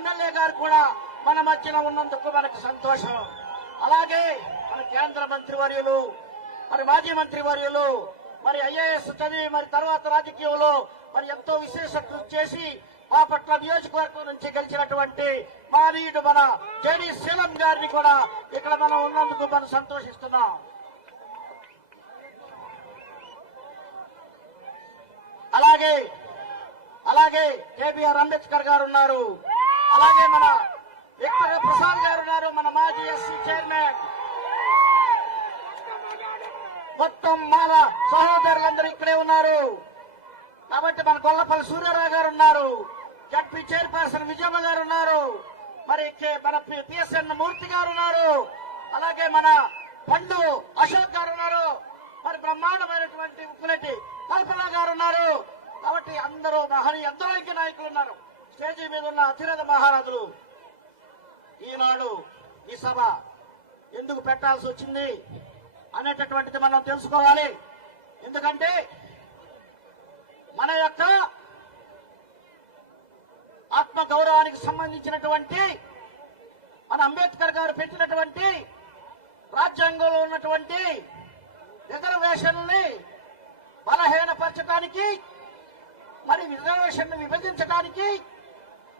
MLA గారు కూడా మన మధ్యన ఉన్నందుకు మనకు సంతోషం. అలాగే మన కేంద్ర మంత్రివర్యులు, మరి మాజీ మంత్రివర్యులు, మరి ఐఏఎస్ చదివి మరి తర్వాత రాజకీయంలో మరి ఎంతో విశేష కృషి చేసి బాపట్ల నియోజకవర్గం నుంచి గెలిచినటువంటి మానీయుడు మన జేడి శీలం గారిని కూడా ఇక్కడ మనం ఉన్నందుకు మనం సంతోషిస్తున్నాం. అలాగే కేబీఆర్ అంబేద్కర్ గారు ఉన్నారు, అలాగే మన వ్యక్తిగత ప్రసాద్ గారు ఉన్నారు, మన మాజీ ఎస్సీ చైర్మన్. మొత్తం మాల సహోదరులందరూ ఇక్కడే ఉన్నారు. కాబట్టి మన గొల్లపల్లి సూర్యారావు గారు ఉన్నారు, జడ్పీ చైర్పర్సన్ విజయమ్మ గారు ఉన్నారు, మరి మన పిఎస్ఎన్ మూర్తి గారు ఉన్నారు, అలాగే మన పండు అశోక్ గారు ఉన్నారు, మరి బ్రహ్మాండమైనటువంటి ఉప్పులెట్టి కల్పన గారు ఉన్నారు. కాబట్టి అందరూ ఎందరో నాయకులు ఉన్నారు. స్టేజీ మీద ఉన్న అతిరథ మహారాజులు. ఈనాడు ఈ సభ ఎందుకు పెట్టాల్సి వచ్చింది అనేటటువంటిది మనం తెలుసుకోవాలి. ఎందుకంటే మన యొక్క ఆత్మ గౌరవానికి సంబంధించినటువంటి మన అంబేద్కర్ గారు పెట్టినటువంటి రాజ్యాంగంలో ఉన్నటువంటి రిజర్వేషన్లని బలహీనపరచడానికి, మరి రిజర్వేషన్ విభజించడానికి,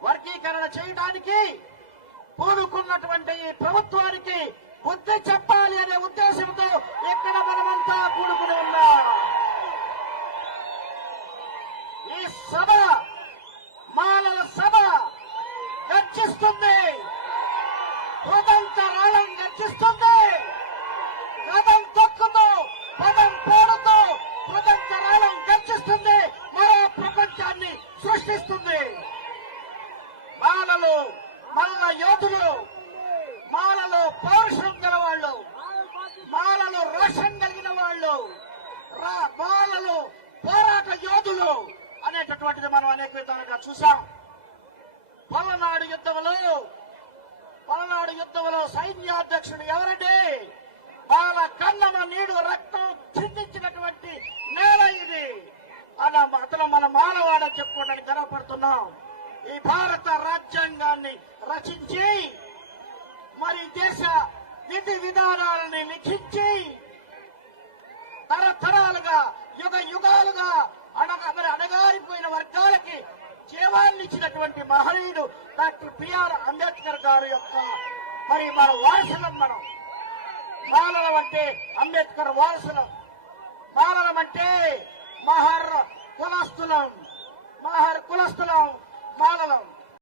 వర్గీకరణ చేయడానికి పూనుకున్నటువంటి ఈ ప్రభుత్వానికి బుద్ధి చెప్పాలి అనే ఉద్దేశంతో ఇక్కడ మనమంతా కూడుకుని ఉన్నాం. ఈ సభ మాలల సభ గర్జిస్తుంది, ఉదంతరాళం గర్జిస్తుంది, రథం తొక్కుతూ పదం పోడుతూ ఉదంతరాళం గర్జిస్తుంది, మరో ప్రపంచాన్ని సృష్టిస్తుంది. మాలలు మల్ల యోధులు, మాలలో పౌరుషం గల వాళ్ళు, మాలలో రోషం కలిగిన వాళ్ళు, మాలలో పోరాట యోధులు అనేటటువంటిది మనం అనేక విధాలుగా చూసాం. పలనాడు యుద్ధంలో సైన్యాధ్యక్షుడు ఎవరండి? వాళ్ళ కన్నమ నీడు రక్తం చిందించినటువంటి నేల ఇది. అతను మన మానవాడని చెప్పుకోవడానికి గర్వపడుతున్నాం. ఈ భారత రాజ్యాంగాన్ని రచించి మరి దేశ విధి విధానాలని లిఖించి తరతరాలుగా యుగాలుగా అణగారిపోయిన వర్గాలకి జీవాన్ని ఇచ్చినటువంటి మహనీయుడు డాక్టర్ బిఆర్ అంబేద్కర్ గారు యొక్క మరి మన వారసులం. మనం మాలలం అంటే అంబేద్కర్ వారసులం, మాలలం అంటే మహర్ కులస్తులం మాలలం.